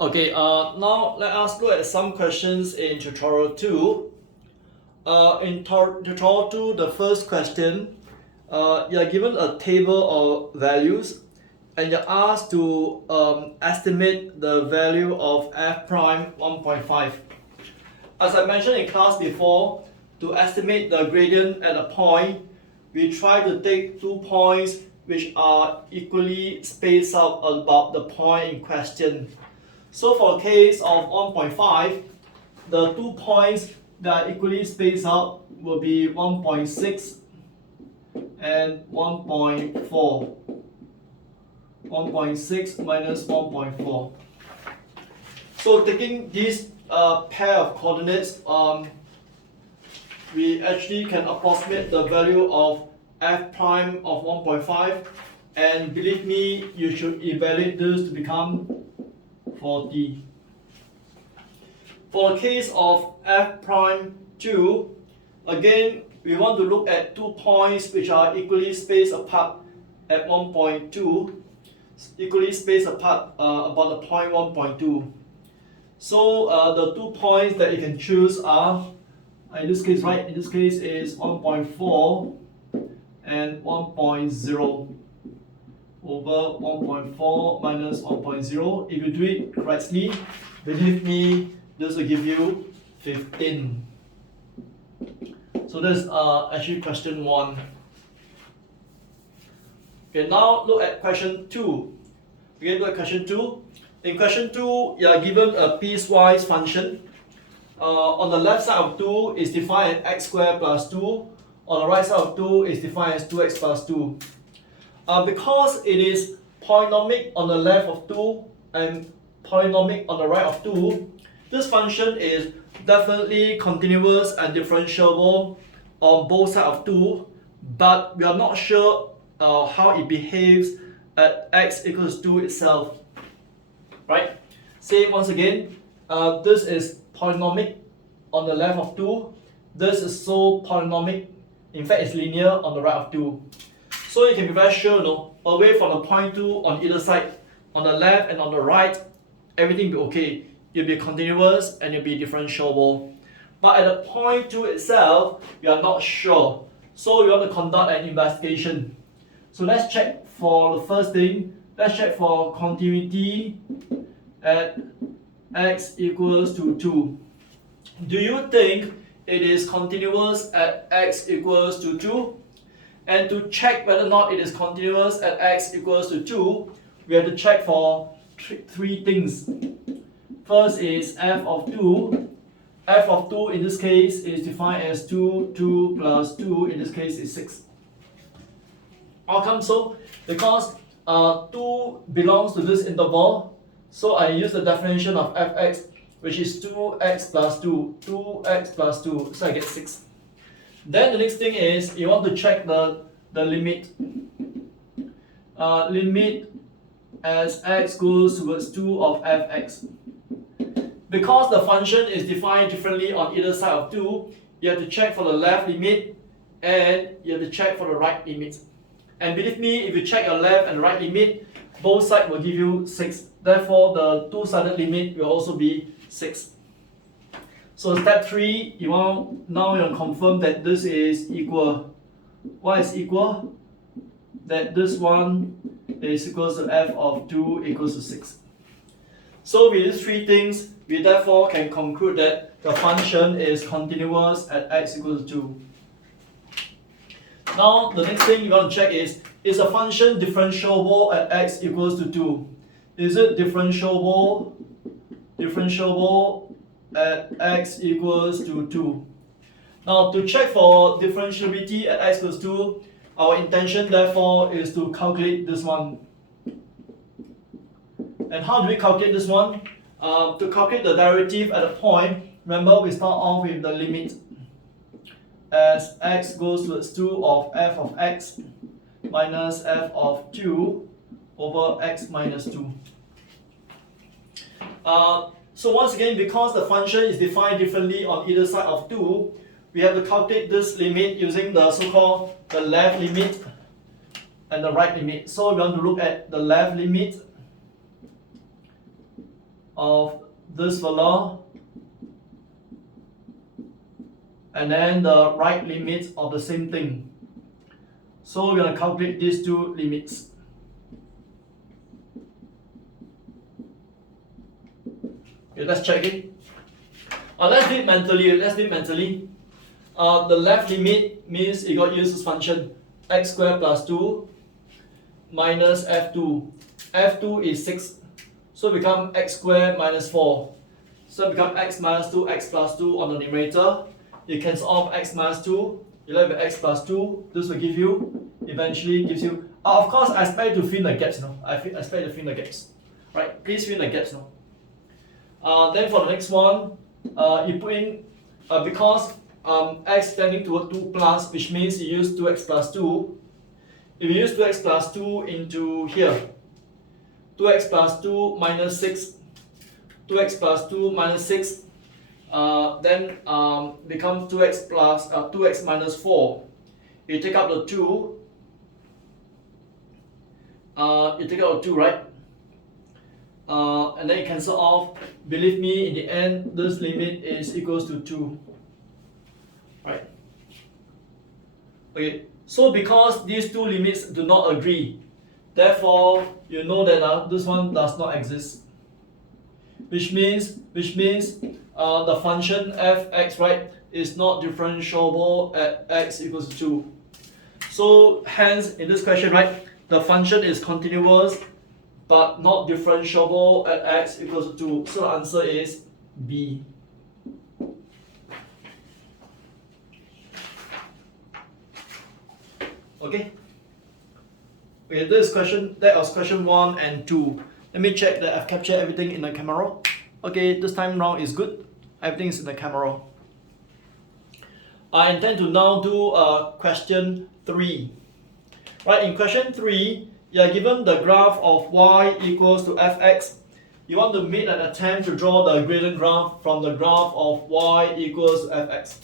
Okay, now let us look at some questions in tutorial 2. In tutorial 2, the first question, you are given a table of values and you're asked to estimate the value of f prime 1.5. As I mentioned in class before, to estimate the gradient at a point, we try to take 2 points which are equally spaced out about the point in question. So for a case of 1.5, the 2 points that are equally spaced out will be 1.6 and 1.4. 1.6 minus 1.4. So taking this pair of coordinates, we actually can approximate the value of f prime of 1.5, and believe me, you should evaluate this to become 40. For the case of f prime 2, again, we want to look at 2 points which are equally spaced apart at 1.2, equally spaced apart about the point 1.2. So the 2 points that you can choose are, in this case is 1.4 and 1.0 over 1.4 minus 1.0. If you do it correctly, believe me, this will give you 15. So that's actually question 1. Okay, now look at question 2. Okay, look at question 2. In question 2, you are given a piecewise function. On the left side of 2 is defined as x squared plus 2. On the right side of 2 is defined as 2x plus 2. Because it is polynomial on the left of 2 and polynomial on the right of 2, this function is definitely continuous and differentiable on both sides of 2, but we are not sure how it behaves at x equals 2 itself. Right? Say once again, this is polynomial on the left of 2. This is so polynomial, in fact it's linear on the right of 2. So you can be very sure, away from the point 2 on either side, on the left and on the right, everything will be okay. You'll be continuous and you'll be differentiable. But at the point 2 itself, we are not sure. So we want to conduct an investigation. So let's check for the first thing. Let's check for continuity at x equals to 2. Do you think it is continuous at x equals to 2? And to check whether or not it is continuous at x equals to 2, we have to check for three things. First is f of 2. F of 2 in this case is defined as 2, 2 plus 2, in this case is 6. How come so? Because 2 belongs to this interval, so I use the definition of fx, which is 2x plus 2, 2x plus 2, so I get 6. Then the next thing is, you want to check the limit. Limit as x goes towards 2 of fx. Because the function is defined differently on either side of 2, you have to check for the left limit and you have to check for the right limit. And believe me, if you check your left and right limit, both sides will give you 6. Therefore, the two-sided limit will also be 6. So step 3, you want to confirm that this is equal. What is equal? That this one is equals to f of 2 equals to 6. So with these three things, we therefore can conclude that the function is continuous at x equals to 2. Now the next thing you want to check is a function differentiable at x equals to 2? Is it differentiable at x equals to 2? Now to check for differentiability at x equals 2, our intention therefore is to calculate this one. And how do we calculate this one? To calculate the derivative at a point, remember we start off with the limit as x goes towards 2 of f of x minus f of 2 over x minus 2. So once again, because the function is defined differently on either side of 2, we have to calculate this limit using the so-called the left limit and the right limit. So we want to look at the left limit of this fellow and then the right limit of the same thing. So we're going to calculate these two limits. Okay, let's check it. Let's do it mentally. The left limit means you got use this function x squared plus 2 minus f2. f2 is 6. So it become x squared minus 4. So it become x minus 2, x plus 2 on the numerator. You cancel off x minus 2. You left with x plus 2. This will give you, eventually gives you, of course I expect you to fill in the gaps now. I expect you to fill in the gaps. Right, please fill in the gaps now. Then for the next one, you put in, because x tending toward 2 plus, which means you use 2x plus 2. If you use 2x plus 2 into here, 2x plus 2 minus 6, 2x plus 2 minus 6, then becomes 2x plus 2x minus 4. You take out the 2, right? And then you cancel off. Believe me, in the end, this limit is equals to 2. Right? Okay, so because these two limits do not agree, therefore you know that this one does not exist. Which means the function f(x), right, is not differentiable at x equals to 2. So hence in this question, right, the function is continuous but not differentiable at x equals to 2. So the answer is B. Okay. Okay, that was question 1 and 2. Let me check that I've captured everything in the camera. Okay, this time round is good. Everything is in the camera. I intend to now do question 3. Right, in question 3, you are given the graph of y equals to fx. You want to make an attempt to draw the gradient graph from the graph of y equals to fx.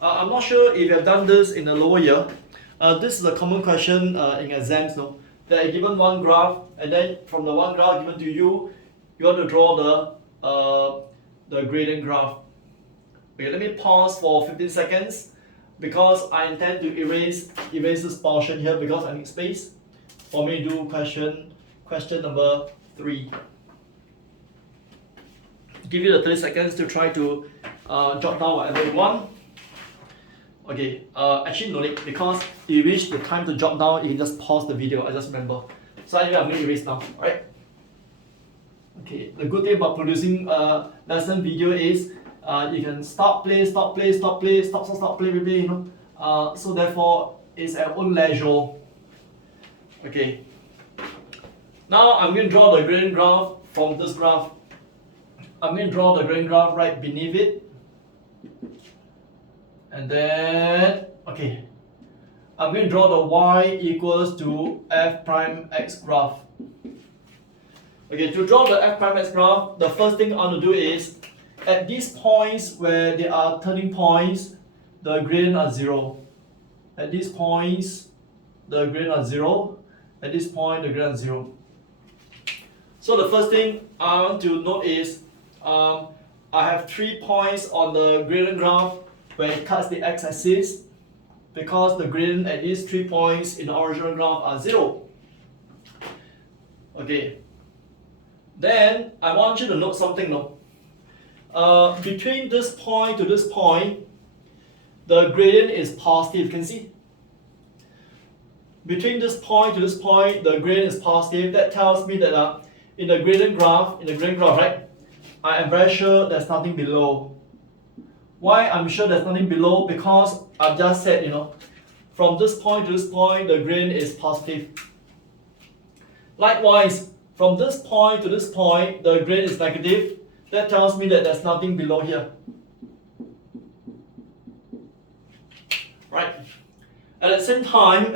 I'm not sure if you have done this in the lower year. This is a common question in exams. No? That are given one graph, and then from the one graph given to you, you want to draw the gradient graph. Okay, let me pause for 15 seconds because I intend to erase this portion here because I need space for me to do question number 3. Give you the 30 seconds to try to jot down whatever you want. Okay, actually no need, because if you reach the time to jot down, you can just pause the video. I just remember. So anyway, I'm going to erase now. Alright. Okay, the good thing about producing lesson video is you can stop, play, stop, play, stop, play, stop, play, you know. So therefore, it's at own leisure. Okay. Now I'm going to draw the gradient graph from this graph. I'm going to draw the gradient graph right beneath it. And then, okay, I'm going to draw the y equals to f prime x graph. Okay, to draw the f prime x graph, the first thing I want to do is, at these points where there are turning points, the gradient are 0. At these points, the gradient are 0. At this point, the gradient are 0. So the first thing I want to note is, I have 3 points on the gradient graph where it cuts the x-axis, because the gradient at these 3 points in the original graph are 0. Okay. Then I want you to note something now. Between this point to this point, the gradient is positive. You can see? Between this point to this point, the gradient is positive. That tells me that in the gradient graph, right, I am very sure there's nothing below. Why I'm sure there's nothing below? Because I've just said, you know, from this point to this point, the gradient is positive. Likewise, from this point to this point, the gradient is negative. That tells me that there's nothing below here. Right? At the same time,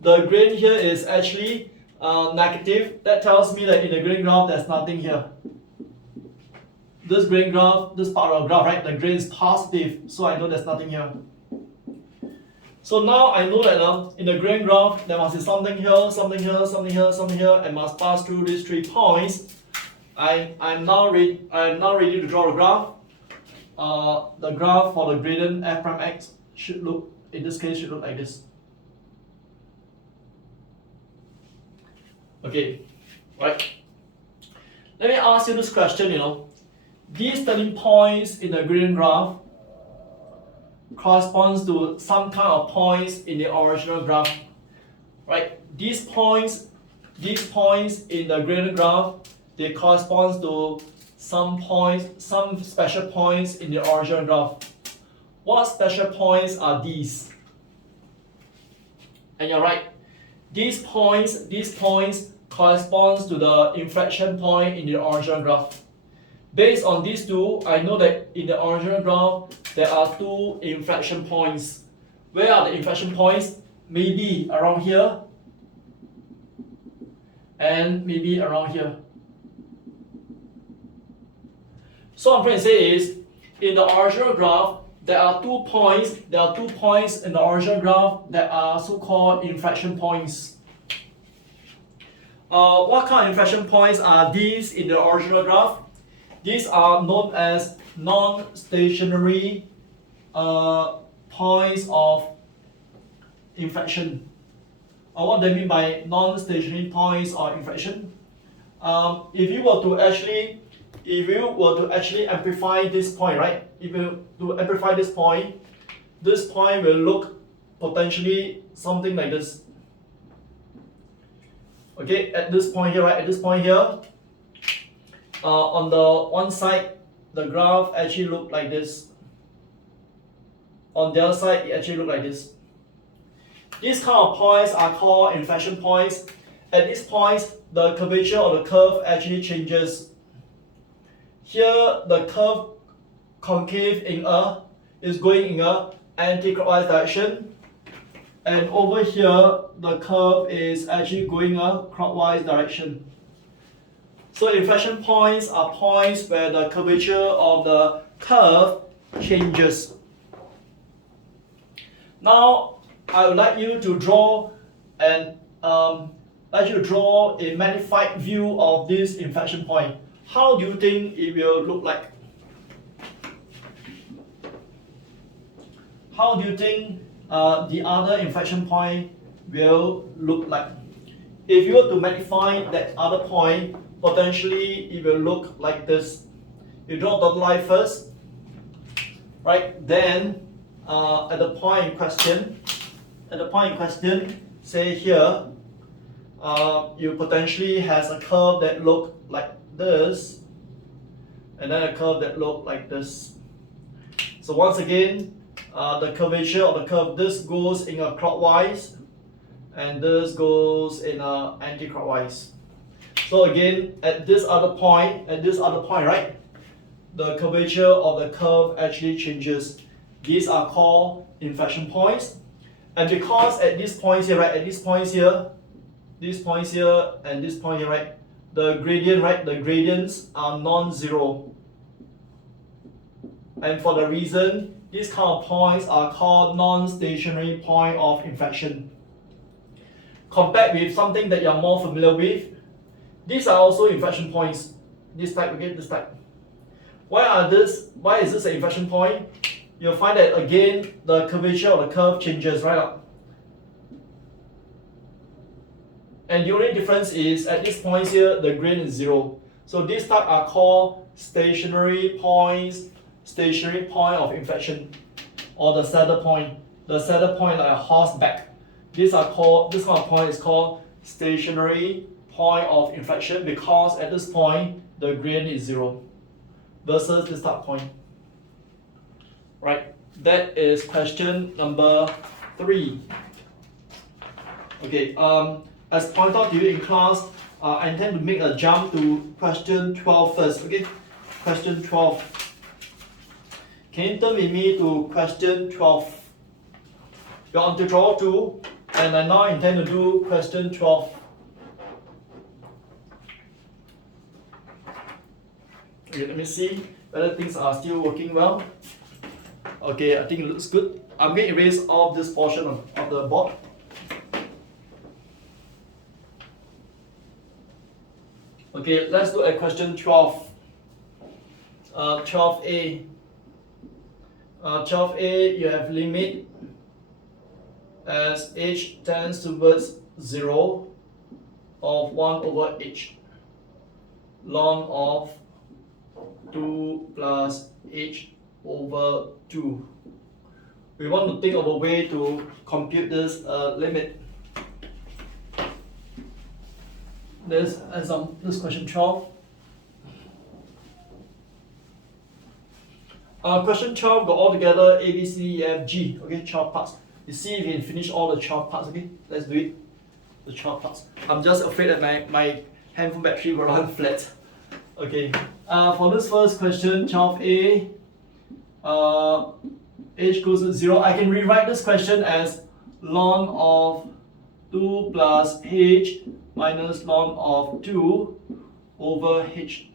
the gradient here is actually negative. That tells me that in the gradient graph, there's nothing here. This gradient graph, this part of the graph, right, the gradient is positive, so I know there's nothing here. So now I know that in the gradient graph, there must be something here, something here, something here, something here, and must pass through these 3 points. I'm now ready to draw the graph. The graph for the gradient f prime x should look, in this case, should look like this. Okay, right. Let me ask you this question, these turning points in the gradient graph corresponds to some kind of points in the original graph, right? These points in the gradient graph, they correspond to some special points in the original graph. What special points are these? And you're right. These points corresponds to the inflection point in the original graph. Based on these two, I know that in the original graph, there are two inflection points. Where are the inflection points? Maybe around here, and maybe around here. So what I'm trying to say is, in the original graph, there are 2 points. There are 2 points in the original graph that are so-called inflection points. What kind of inflection points are these in the original graph? These are known as non-stationary points of inflection. What do I mean by non-stationary points of inflection? If you were to actually amplify this point, right? If you to amplify this point will look potentially something like this. Okay, at this point here, right? At this point here, on the one side, the graph actually looked like this. On the other side, it actually looked like this. These kind of points are called inflection points. At these points, the curvature of the curve actually changes. Here, the curve concave is going in a anti-clockwise direction, and over here, the curve is actually going a clockwise direction. So inflection points are points where the curvature of the curve changes. Now, I would like you to draw a magnified view of this inflection point. How do you think it will look like? How do you think the other inflection point will look like? If you were to magnify that other point, potentially it will look like this. You draw the dotted line first, right? Then at the point in question, say here, you potentially has a curve that look like this, and then a curve that look like this. So once again, the curvature of the curve, this goes in a clockwise, and this goes in a anti-clockwise. So again, at this other point, right, the curvature of the curve actually changes. These are called inflection points. And because at these points here, right, and this point here, right, the gradients are non-zero. And for the reason, these kind of points are called non-stationary point of inflection. Compared with something that you're more familiar with, these are also inflection points. This type, again, this type. Why is this an inflection point? You'll find that again, the curvature of the curve changes, right? And the only difference is at this point here, the gradient is zero. So these type are called stationary point of inflection, or the saddle point. The saddle point like a horseback. This kind of point is called stationary point of inflection because at this point the gradient is zero versus this type point. Right, that is question number 3. Okay, as pointed out to you in class, I intend to make a jump to question 12 first. Okay, question 12. Can you turn with me to question 12? You're on tutorial 2, and I now intend to do question 12. Okay, let me see whether things are still working well. Okay, I think it looks good. I'm going to erase all this portion of the board. Okay, let's look at question 12. 12a. 12a, you have limit as h tends towards 0 of 1 over h ln of 2 plus h over 2. We want to think of a way to compute this limit. This question 12. Question 12 got all together A, B, C, E, F, G. Okay, 12 parts. You see if you can finish all the 12 parts. Okay, let's do it. The 12 parts. I'm just afraid that my handphone battery will run flat. Okay, for this first question, 12a, h goes to 0. I can rewrite this question as ln of 2 plus h minus ln of 2 over h.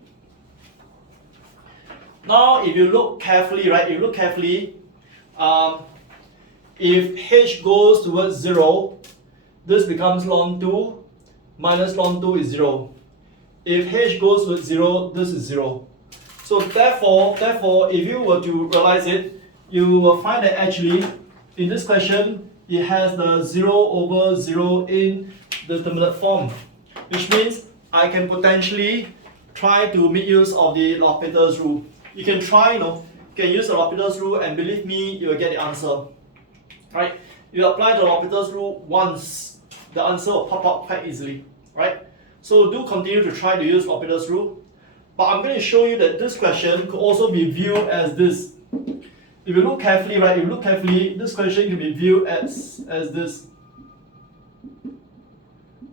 Now, if you look carefully, right? If you look carefully, if h goes towards 0, this becomes ln 2 minus ln 2 is 0. If h goes towards 0, this is 0. So therefore, if you were to realize it, you will find that actually, in this question, it has the 0 over 0 in the determinate form, which means I can potentially try to make use of the Laplace Rule. You can try, you can use the Laplace Rule, and believe me, you will get the answer. Right? You apply the Laplace Rule once, the answer will pop up quite easily. Right? So do continue to try to use Laplace Rule. But I'm going to show you that this question could also be viewed as this. If you look carefully, right? If you look carefully, this question can be viewed as this.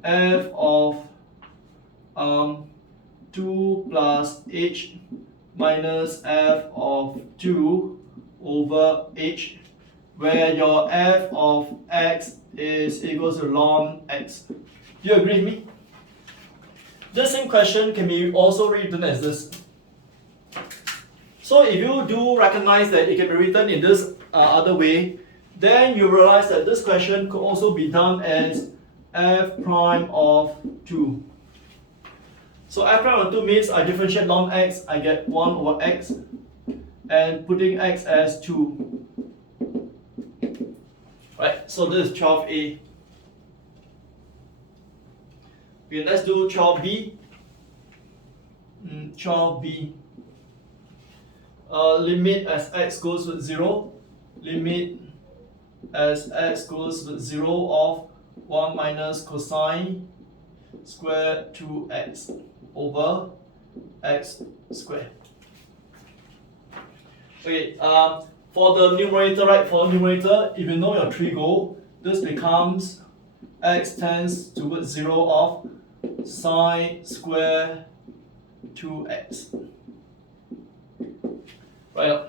F of 2 plus h minus f of 2 over h, where your f of x is equal to ln x. Do you agree with me? This same question can be also written as this. So if you do recognize that it can be written in this other way, then you realize that this question could also be done as f prime of 2. So f prime of 2 means I differentiate ln x, I get 1 over x, and putting x as 2. Right, so this is 12a. Okay, let's do 12b. 12b. Limit as x goes with 0. Limit as x goes with 0 of 1 minus cosine square 2x over x squared. Okay, for the numerator, right? For the numerator, if you know your trigo, this becomes x tends towards 0 of sine square 2x. Right.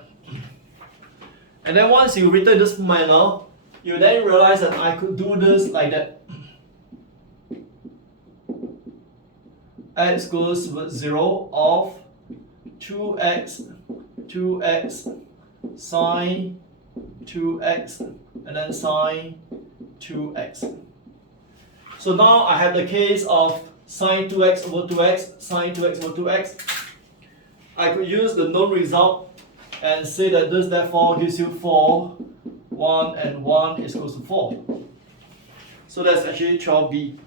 And then once you written this manner, you then realize that I could do this like that. X goes with 0 of 2x sine 2x and then sine 2x. So now I have the case of sine 2x over 2x, sine 2x over 2x. I could use the known result and say that this therefore gives you 4, 1 and 1 is equal to 4. So that's actually 12b.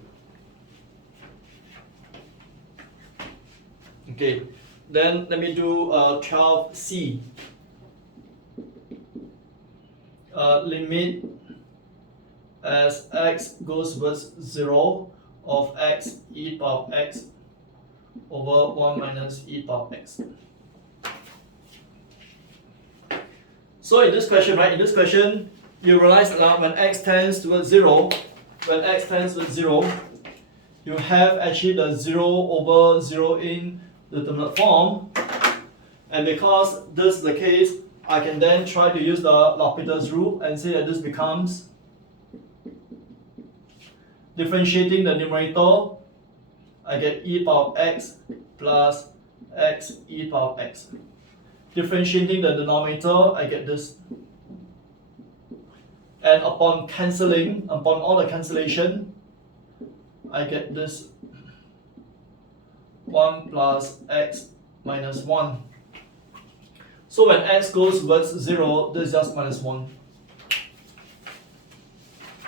Okay, then let me do 12c. Limit as x goes with 0 of x e power of x over 1 minus e power of x. So in this question, right, you realize that when x tends towards 0, you have actually the 0 over 0 in the determinate form. And because this is the case, I can then try to use the Laplace rule and say that this becomes differentiating the numerator, I get e power of x plus x e power of x. Differentiating the denominator, I get this. And upon all the cancellation, I get this 1 plus x minus 1. So when x goes towards 0, this is just minus 1.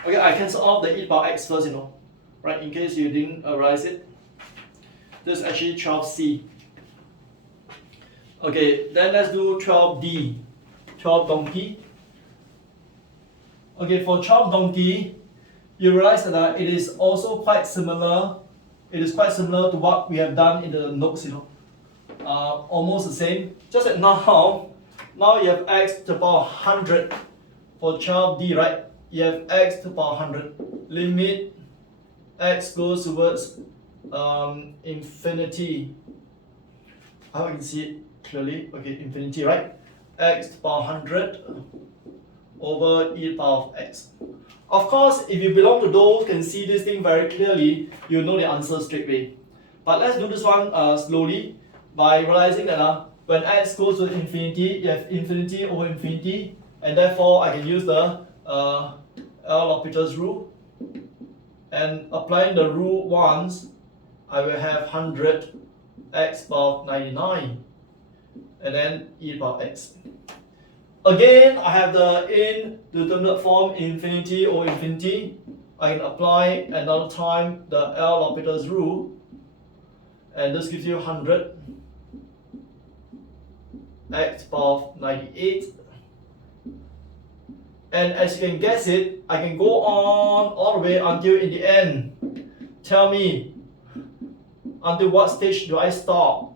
Okay, I cancel off the e power x first, right, in case you didn't realize it. This is actually 12c. Okay, then let's do 12d, 12 donkey. Okay, for 12 donkey, you realize that it is also quite similar. It is quite similar to what we have done in the notes, almost the same. Just that now you have x to the power 100 for 12d, right? You have x to the power 100. Limit x goes towards infinity. I hope you can see it clearly. Okay, infinity, right? X to the power 100 over e to the power of x. Of course, if you belong to those who can see this thing very clearly, you know the answer straight away. But let's do this one slowly by realizing that when x goes to infinity, you have infinity over infinity, and therefore I can use the Laplace Rule. And applying the rule once, I will have 100 x power 99, and then e to the power x. Again, I have the indeterminate form infinity over infinity. I can apply another time the Laplace Rule, and this gives you 100 x power 98. And as you can guess it, I can go on all the way until in the end. Tell me, until what stage do I stop?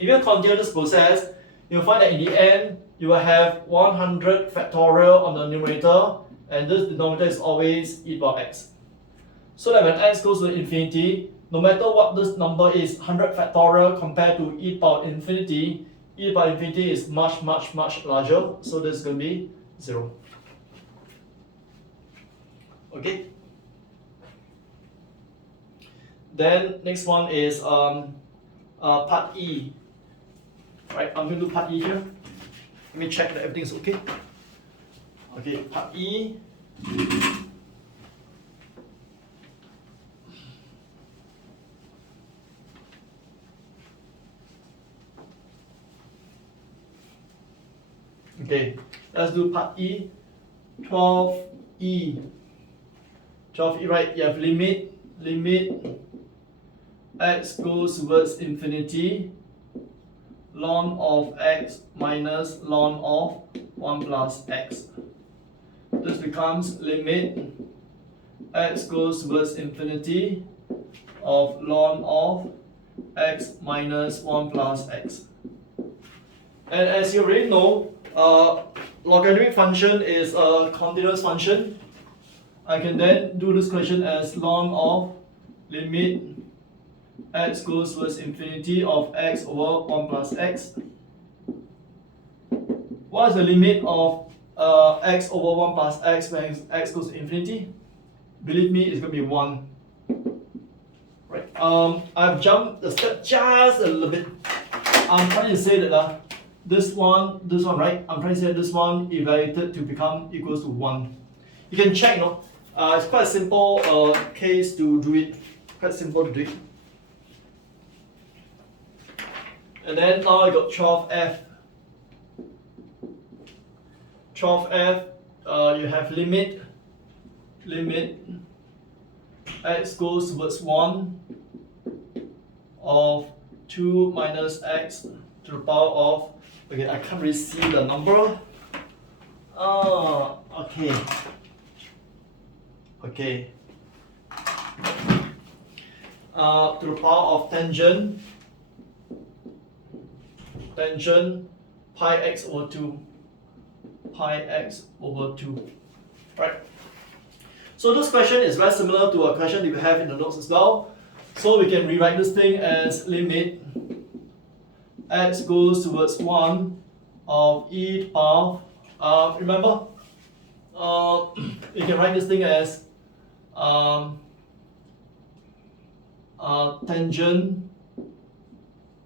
If you continue this process, you'll find that in the end, you will have 100 factorial on the numerator, and this denominator is always e to the power x. So that when x goes to infinity, no matter what this number is, 100 factorial compared to e to the power infinity, e to the power infinity is much larger, so this is going to be 0. Okay. Then next one is part E. Right, I'm going to do part E here. Let me check that everything is okay. Okay, part E. Okay, let's do part E. 12E. 12E, right? You have limit x goes towards infinity, ln of x minus ln of 1 plus x. This becomes limit x goes towards infinity of ln of x minus 1 plus x. And as you already know, logarithmic function is a continuous function. I can then do this question as ln of limit x goes towards infinity of x over 1 plus x. What is the limit of x over 1 plus x when x goes to infinity? Believe me, it's going to be 1. Right. I've jumped the step just a little bit. I'm trying to say that this one, right? I'm trying to say this one evaluated to become equals to 1. You can check, it's quite a simple case to do it. Quite simple to do it. And then now I got 12f. 12f, you have limit x goes towards 1 of 2 minus x to the power of, okay, I can't really see the number. Okay. Okay. To the power of tangent pi x over 2. Pi x over 2. Right. So this question is very similar to a question that we have in the notes as well. So we can rewrite this thing as limit x goes towards 1 of e to the power. Remember, you can write this thing as tangent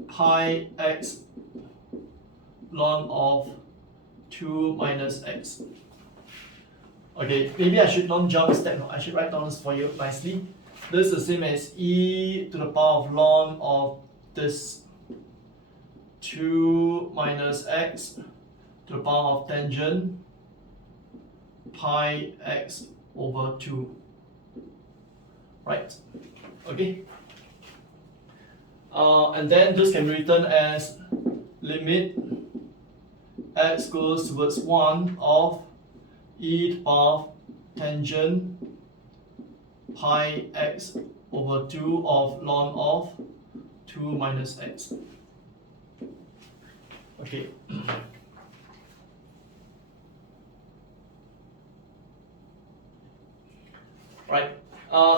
pi x ln of 2 minus x. Okay, maybe I should not jump step. I should write down this for you nicely. this is the same as e to the power of ln of this 2 minus x to the power of tangent pi x over 2. Right? Okay. And then this can be written as limit x goes towards 1 of e to the power of tangent pi x over 2 of ln of 2 minus x. Okay. Right.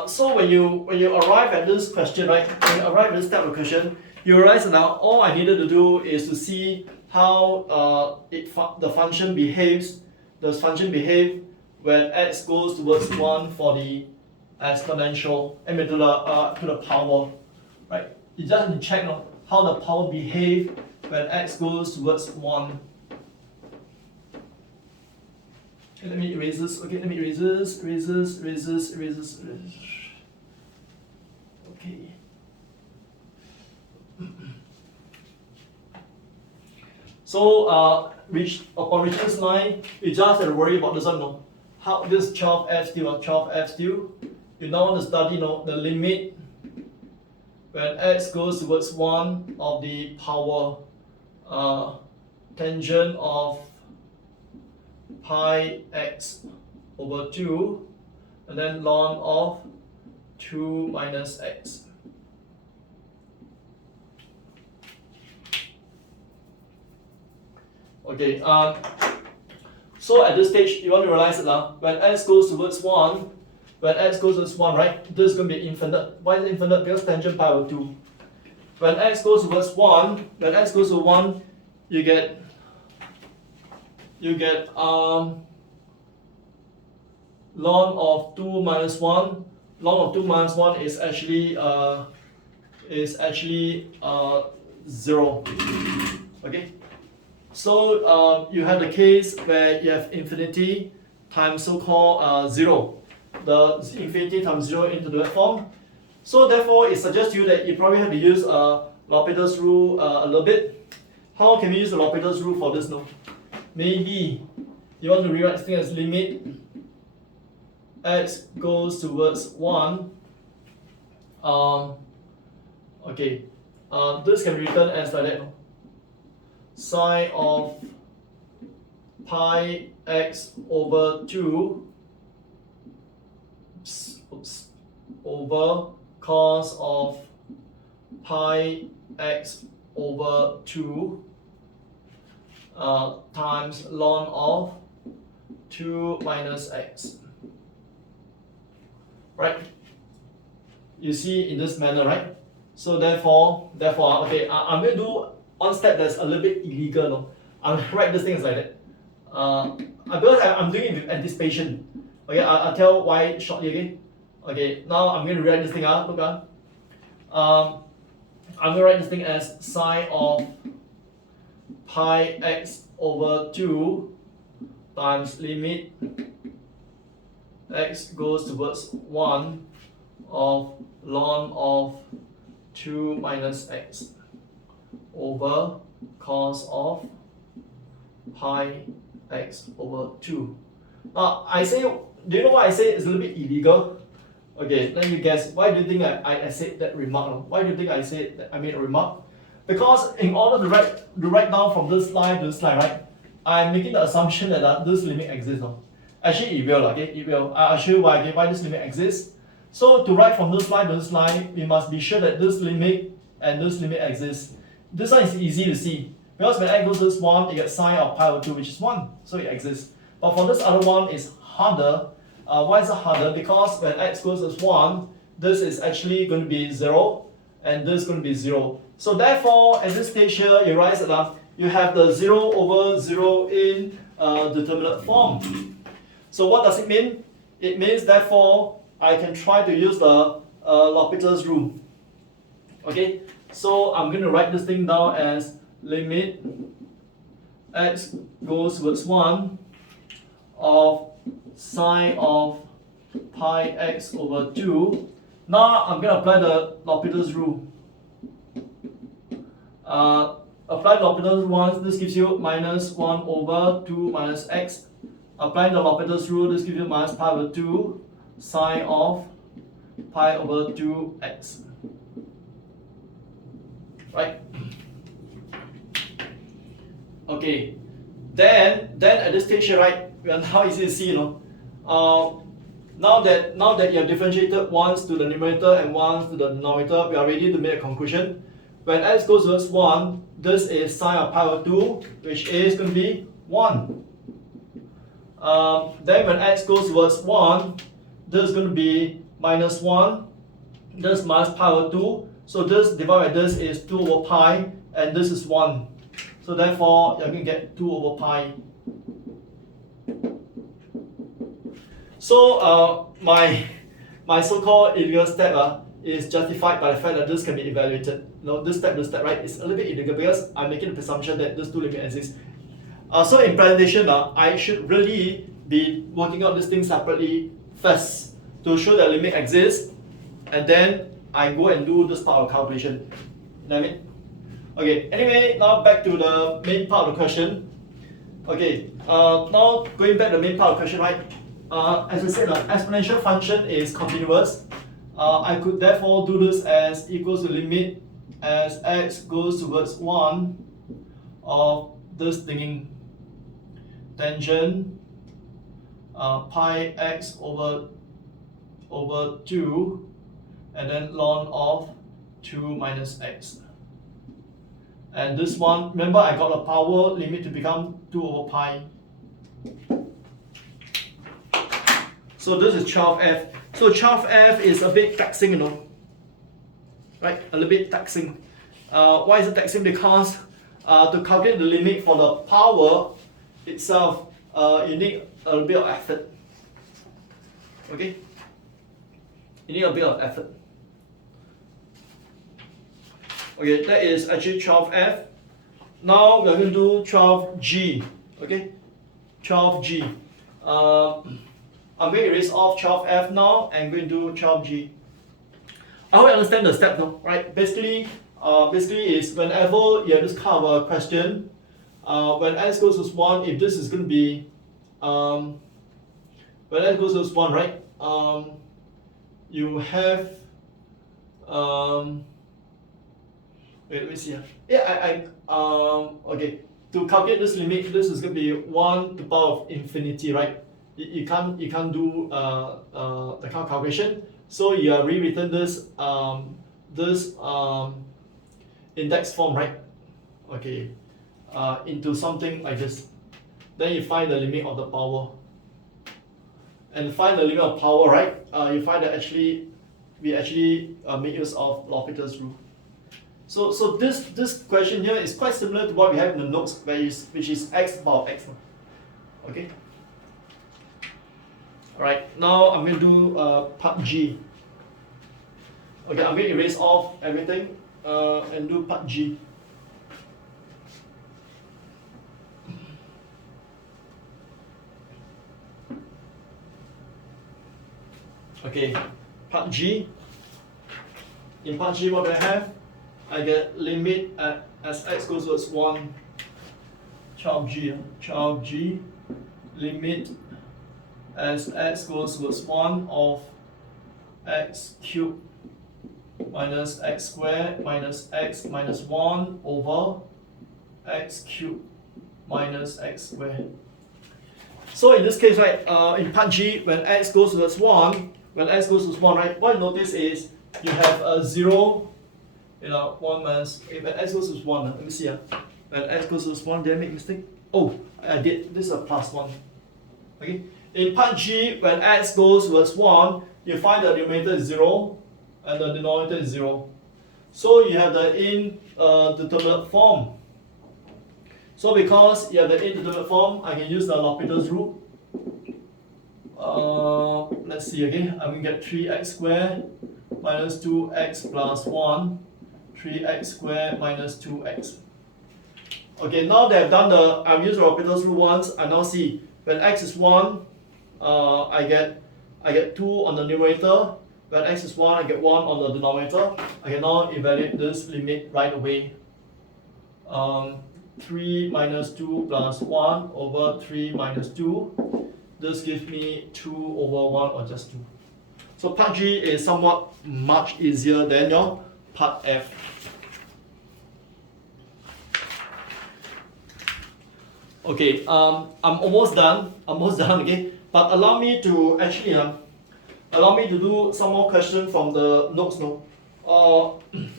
So when you arrive at this question, right? When you arrive at this type of question, you realize that now all I needed to do is to see how the function behaves. Does function behave when x goes towards 1 for the exponential, I mean to the power, right? You just need to check how the power behave when x goes towards 1. Okay, let me erase this. Okay, let me erase this. Okay. So upon reaching this line, you just have to worry about this one, no? How this 12f still or 12f still. You now want to study the limit when x goes towards 1 of the power tangent of pi x over 2 and then ln of 2 minus x. Okay, so at this stage you want to realize that when x goes towards 1, right, this is going to be infinite. Why is it infinite? Because tangent pi over 2. When x goes towards 1, you get ln of 2 minus 1. Ln of 2 minus 1 is actually 0. Okay. So you have the case where you have infinity times so-called 0. The infinity times 0 into that form. So therefore, it suggests to you that you probably have to use Laplace Rule a little bit. How can we use the Laplace Rule for this? No, maybe you want to rewrite this thing as limit x goes towards 1. Okay, this can be written as like that. Sine of pi x over 2 over cos of pi x over 2 times ln of 2 minus x. Right? You see in this manner, right? So therefore, okay, I'm going to do one step that's a little bit illegal. No? I'm going to write this thing as like that. Because I'm doing it with anticipation. Okay, I'll tell why shortly again. Okay, now I'm going to write this thing out. Look, I'm going to write this thing as sine of pi x over 2 times limit x goes towards 1 of ln of 2 minus x over cos of pi x over 2. Now, do you know why I say it's a little bit illegal? Okay, let me guess. Why do you think I said that remark? Why do you think I made a remark? Because in order to write down from this line to this line, right, I'm making the assumption that this limit exists. No? Actually, it will. Okay, it will. I'll show you why this limit exists. So to write from this line to this line, we must be sure that this limit and this limit exists. This one is easy to see. Because when x goes to this 1, you get sine of pi over 2, which is 1. So it exists. But for this other one, it's harder. Why is it harder? Because when x goes to 1, this is actually going to be 0, and this is going to be 0. So therefore, at this stage here, you realize that you have the 0 over 0 in determinate form. So what does it mean? It means, therefore, I can try to use the Laplace Rule. Okay, so I'm going to write this thing down as limit x goes towards 1 of sine of pi x over 2 Now I'm going to apply the Laplace Rule. Apply the Laplace Rule once, this gives you minus 1 over 2 minus x. Applying the Laplace Rule, this gives you minus pi over 2 sine of pi over 2x. Right? Okay. Then at this stage here, right, we are now easy to see, now that you have differentiated once to the numerator and once to the denominator, we are ready to make a conclusion. When x goes towards 1, this is sine of pi over 2, which is going to be 1. Then when x goes towards 1, this is going to be minus 1, this minus pi over 2, so this divided by this is 2 over pi, and this is 1. So therefore, you're going to get 2 over pi. So my so-called illegal step is justified by the fact that this can be evaluated. This step, right, is a little bit illegal because I'm making the presumption that these two limits exist. So in presentation, I should really be working out this thing separately first to show that limit exists, and then I go and do this part of calculation. You know what I mean? Okay, anyway, now back to the main part of the question. Okay, now going back to the main part of the question, right? As I said, exponential function is continuous. I could therefore do this as equals to limit as x goes towards 1 of this thingy, tangent pi x over 2, and then ln of 2 minus x. And this one, remember I got a power limit to become 2 over pi. So this is 12f. So 12f is a bit taxing, right? A little bit taxing. Why is it taxing? Because to calculate the limit for the power itself, you need a little bit of effort. Okay? You need a bit of effort. Okay, that is actually 12f. Now we're going to do 12g. Okay? 12g. I'm going to erase off 12f now and going to do 12g. I hope you understand the step now, right? Basically is whenever you have this kind of a question, when x goes to 1, if this is going to be, when x goes to 1, right? You have, wait, let me see. Okay. To calculate this limit, this is going to be 1 to the power of infinity, right? You can't do the kind of calculation. So you have rewritten this index form, right? Okay, into something like this. Then you find the limit of the power. And find the limit of power, right? You find that we actually make use of Laplace Rule. So this question here is quite similar to what we have in the notes, which is x power x. Okay. Alright, now I'm going to do part G. Okay, I'm going to erase off everything and do part G. Okay, part G. In part G, what do I have? I get limit as x goes towards 1, 12g, limit as x goes towards 1 of x cubed minus x squared minus x minus 1 over x cubed minus x squared. So in this case, right, in part G, when x goes towards 1, right, what you notice is you have a 0, 1 minus, when x goes to 1, let me see. When x goes to 1, did I make a mistake? Oh, I did. This is a plus 1. Okay. In part G, when x goes towards 1, you find the numerator is 0 and the denominator is 0. So you have the indeterminate form. So because you have the indeterminate form, I can use the Laplace Rule. Let's see again. I'm going to get 3x squared minus 2x plus 1. 3x squared minus 2x. Okay, now that I've used the Laplace Rule once, I now see when x is 1, I get 2 on the numerator, When x is 1, I get 1 on the denominator. I can now evaluate this limit right away. 3 minus 2 plus 1 over 3 minus 2. This gives me 2 over 1 or just 2. So part G is somewhat much easier than your part F. Okay, I'm almost done. Okay. But allow me to actually do some more questions from the notes.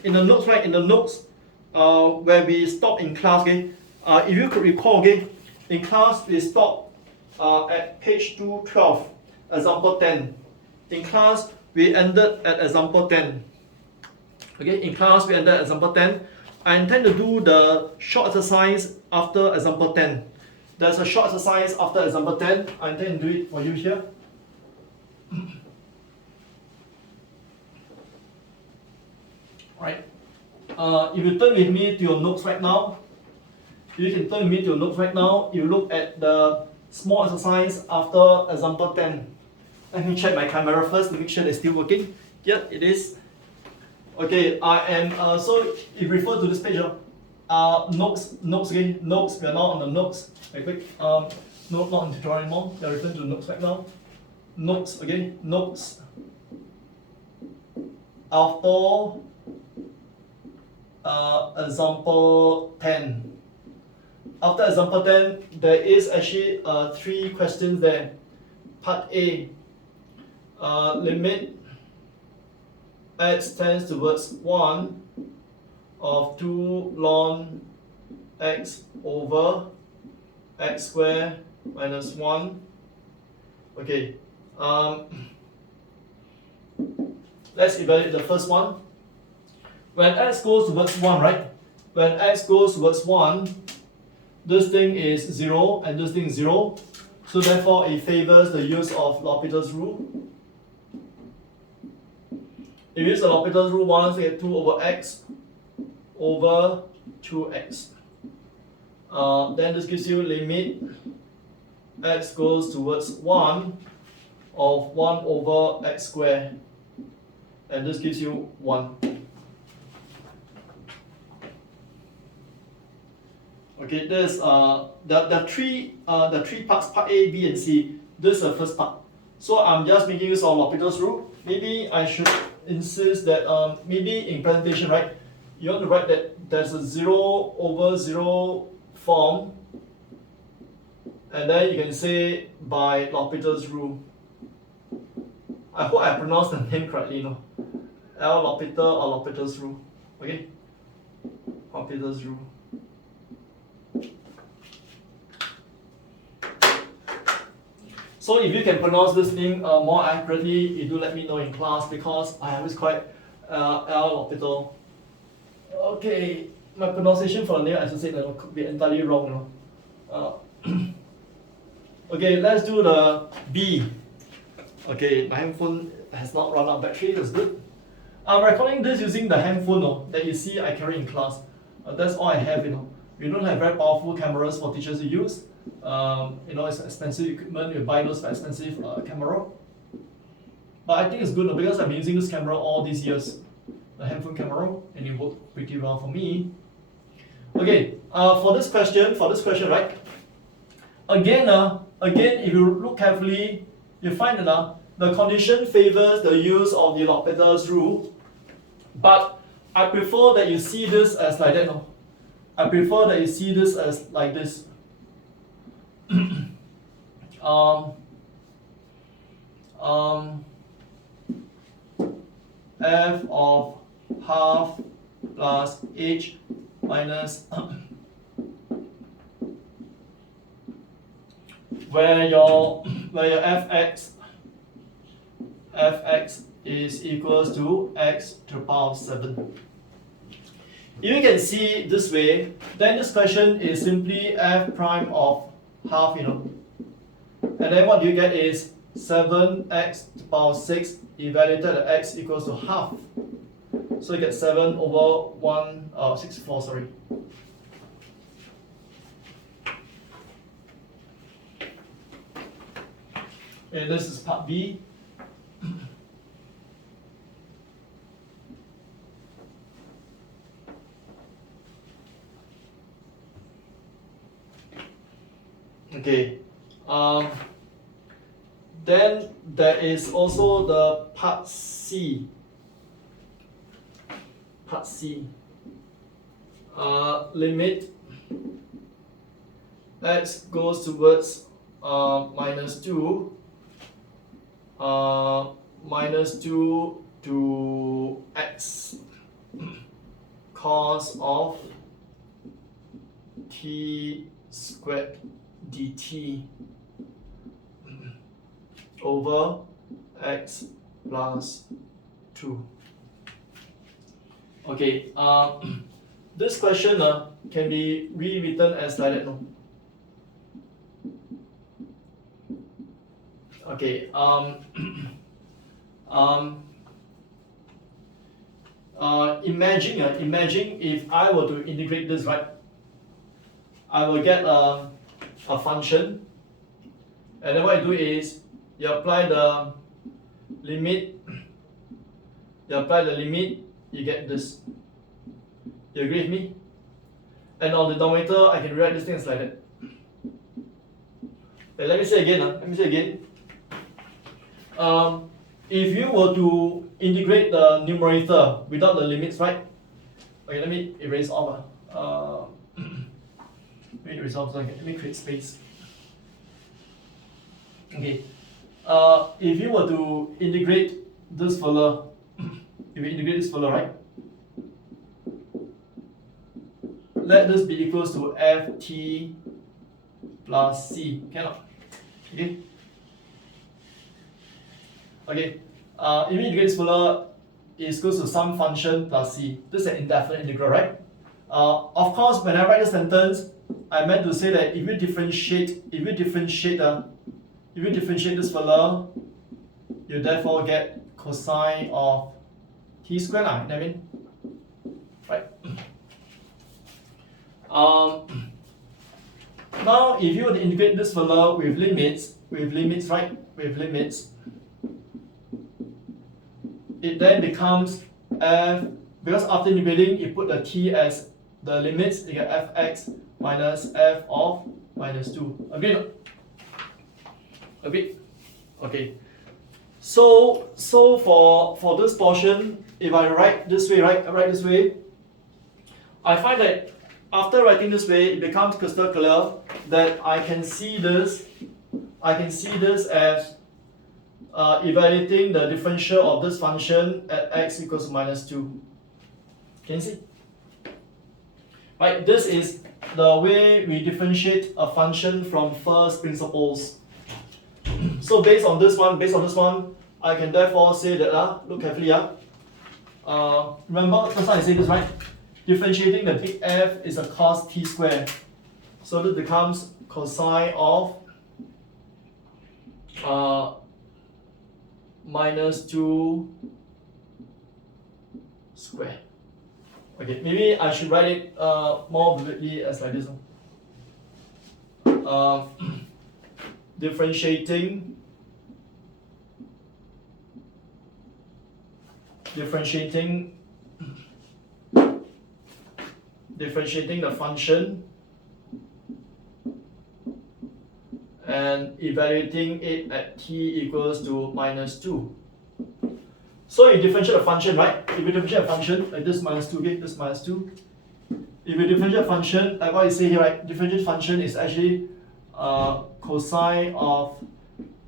In the notes, right? In the notes, where we stopped in class. Okay. If you could recall, okay, in class we stopped at page 212, example 10. In class we ended at example 10. Okay. In class we ended at example 10. I intend to do the short exercise after example 10. There's a short exercise after example 10. I intend to do it for you here. Right. If you turn with me to your notes right now, you look at the small exercise after example 10. Let me check my camera first to make sure it's still working. Yeah, it is. Okay, I am, so if you refer to this page, notes, okay, notes, we are now on the notes. Very quick, no, not in tutorial anymore, we are referring to the notes right now. Notes, okay, notes. After example 10. After example 10, there is actually 3 questions there. Part A, limit x tends towards 1 of 2 ln x over x squared minus 1. Okay, let's evaluate the first one. When x goes towards 1, right? When x goes towards 1, this thing is 0 and this thing is 0. So therefore it favors the use of Laplace Rule. If you use the Laplace Rule once, you get 2 over x over 2x. Then this gives you limit x goes towards 1 of 1 over x squared. And this gives you 1. Okay, there's the three parts, part A, B, and C. This is the first part. So I'm just making use of Laplace Rule. Maybe I should insist that maybe in presentation, right, you want to write that there's a 0 over 0 form, and then you can say by Laplace Rule. I hope I pronounced the name correctly, no? L L'Hopital or Laplace Rule. Okay? Laplace Rule. So if you can pronounce this name more accurately, you do let me know in class, because I always call it L L'Hopital. Okay, my pronunciation for the name, as I said, could be entirely wrong. Okay, let's do the B. Okay, my handphone has not run out of battery, that's good. I'm recording this using the handphone that you see I carry in class. That's all I have. We don't have very powerful cameras for teachers to use. It's expensive equipment. You buy those for expensive camera. But I think it's good because I've been using this camera all these years, the handphone camera, and it worked pretty well for me. Okay, for this question, right? Again, if you look carefully, you find that the condition favors the use of the Laplace Rule, but I prefer that you see this as like that. I prefer that you see this as like this. F of half plus h minus where your fx is equals to x to the power of 7. If you can see this way, then this question is simply f prime of half, and then what you get is 7x to the power of 6 evaluated at x equals to half. So you get 7 over 64, sorry. And this is part B. Okay. Then there is also the part C. Part C. Limit x goes towards minus 2 minus 2 to x cos of t squared dt over x plus 2. Okay, this question can be rewritten as like that. No? Okay, imagine if I were to integrate this, right? I will get a function, and then what I do is you apply the limit. You get this. You agree with me? And on the denominator, I can rewrite this thing as like that. Okay, let me say again. If you were to integrate the numerator without the limits, right? Okay, let me erase off. Let me create space. Okay. If you were to integrate this fella, right? Let this be equals to ft plus c. Cannot. Okay. Okay. If you integrate this fella, is equals to some function plus c. This is an indefinite integral, right? Of course, when I write the sentence, I meant to say that if you differentiate this fella, you therefore get cosine of t squared, you know what I mean? Right? Now, if you were to integrate this fella with limits, right? It then becomes f, because after integrating, you put the t as the limits, you get fx minus f of minus 2. Agreed? Agreed? Okay. So for this portion, if I write this way, I find that after writing this way, it becomes crystal clear that I can see this as evaluating the differential of this function at x equals to minus 2. Can you see? Right, this is the way we differentiate a function from first principles. So based on this one, I can therefore say that, look carefully, remember just I say this, right? Differentiating the big F is a cos t squared. So this becomes cosine of minus 2 squared. Okay, maybe I should write it more vividly as like this. Differentiating the function and evaluating it at t equals to minus 2. So you differentiate a function, right? If you differentiate a function like this minus 2, okay, this minus 2. If you differentiate a function, like what you say here, right? Differentiate function is actually cosine of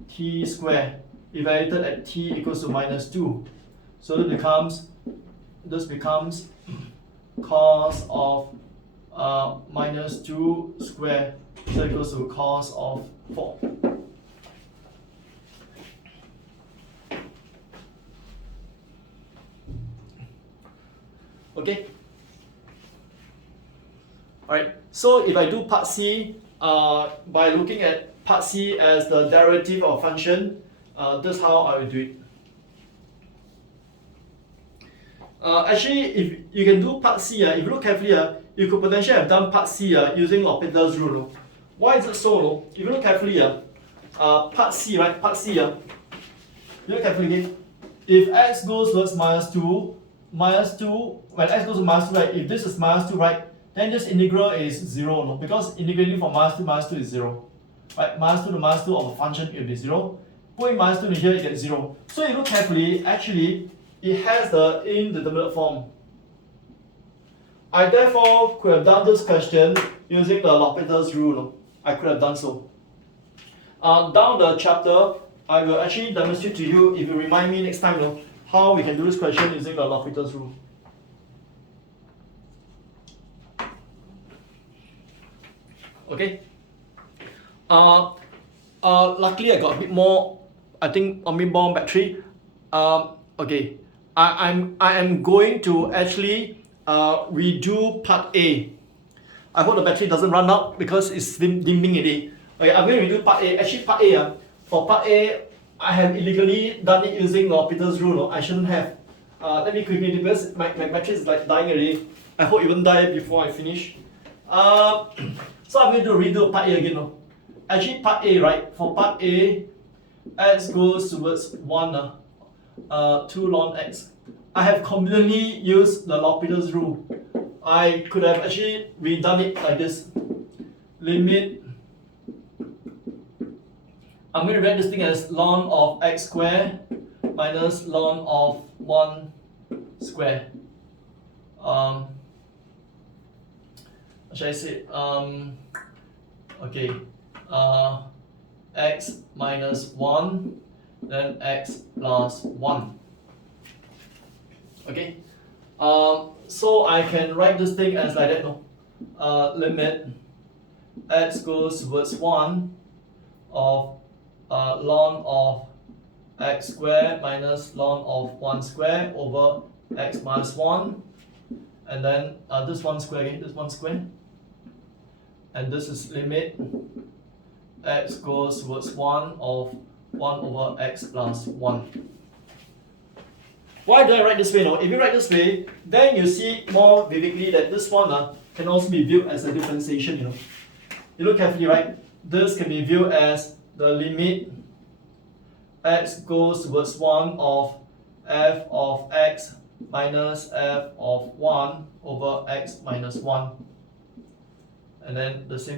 t squared evaluated at t equals to minus 2. So this becomes cos of minus 2 squared, so equals to cos of 4. Okay. Alright, so if I do part C, by looking at part C as the derivative of function, this is how I will do it. Actually, if you can do part C, if you look carefully, you could potentially have done part C using Laplace Rule. Why is it so? If you look carefully, part C, right? Part C, you look carefully again. If x goes towards minus 2, when x goes to minus 2, right? If this is minus 2, right? Then this integral is 0, no? Because integrating from minus to minus 2 is 0. right? Minus 2 to minus 2 of a function, it will be 0. Putting minus 2 in here, you get 0. So you look carefully, actually, it has the indeterminate form. I therefore could have done this question using the Laplace rule. I could have done so. Down the chapter, I will actually demonstrate to you, if you remind me next time, how we can do this question using the Laplace rule. Okay. Luckily I got a bit more, I think, a bit more battery. Okay. I am going to actually redo part A. I hope the battery doesn't run out because it's dimming already. Okay, I'm going to redo part A. Actually, part A, for part A, I have illegally done it using Laplace rule. I shouldn't have. Let me quickly do this. My battery is like dying already. I hope it won't die before I finish. So I'm going to redo part A again. Actually, part A, right? For part A, x goes towards 1, 2 ln x. I have conveniently used the Laplace rule. I could have actually redone it like this. Limit. I'm going to write this thing as ln of x squared minus ln of 1 squared. What should I say? Okay. X minus 1, then x plus 1. Okay. So I can write this thing as like that, no? Limit x goes towards 1 of ln of x squared minus ln of 1 squared over x minus 1, and then this 1 square again, this 1 square, and this is limit x goes towards 1 of 1 over x plus 1. Why do I write this way now? If you write this way, then you see more vividly that this one can also be viewed as a differentiation. You look carefully, right? This can be viewed as the limit x goes towards 1 of f of x minus f of 1 over x minus 1. And then the same thing.